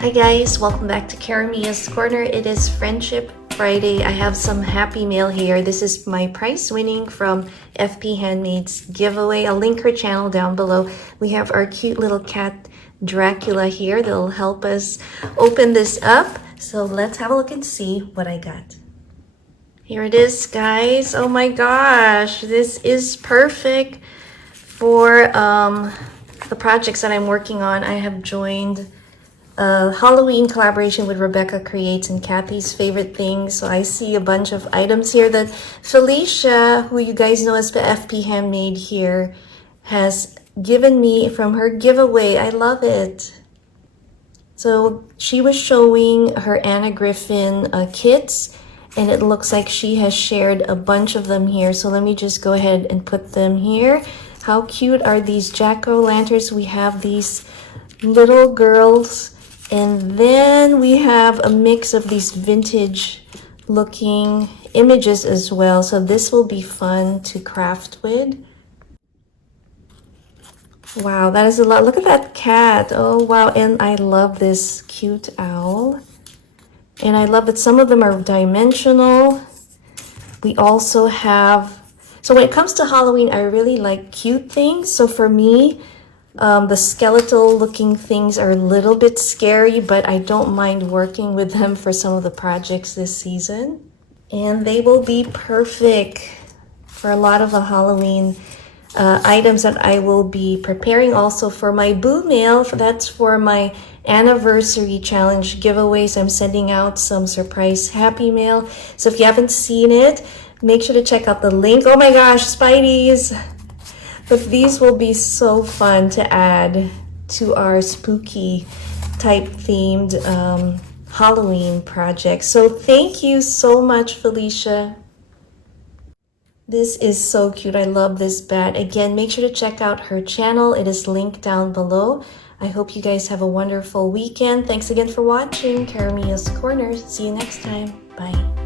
Hi guys, welcome back to Karamia's Corner. It is Friendship Friday. I have some happy mail here. This is my prize winning from FP Handmaid's giveaway. I'll link her channel down below. We have our cute little cat Dracula here that'll help us open this up. So let's have a look and see what I got. Here it is, guys. Oh my gosh, this is perfect for the projects that I'm working on. I have joined a Halloween collaboration with Rebecca Creates and Kathy's Favorite Things. So I see a bunch of items here that Felicia, who you guys know as the FP Handmade here, has given me from her giveaway. I love it. So she was showing her Anna Griffin kits, and it looks like she has shared a bunch of them here. So let me just go ahead and put them here. How cute are these jack-o'-lanterns? We have these little girls, and then we have a mix of these vintage looking images as well. So this will be fun to craft with. Wow, that is a lot. Look at that cat. Oh, wow. And I love this cute owl. And I love that some of them are dimensional. We also have, so when it comes to Halloween, I really like cute things. So for me, the skeletal looking things are a little bit scary, but I don't mind working with them for some of the projects this season. And they will be perfect for a lot of the Halloween items that I will be preparing also for my Boo Mail. That's for my anniversary challenge giveaways. I'm sending out some surprise happy mail. So if you haven't seen it, make sure to check out the link. Oh my gosh, Spideys! But these will be so fun to add to our spooky type themed Halloween project. So thank you so much, Felicia. This is so cute. I love this bat. Again, make sure to check out her channel. It is linked down below. I hope you guys have a wonderful weekend. Thanks again for watching Karamia's Corner. See you next time. Bye.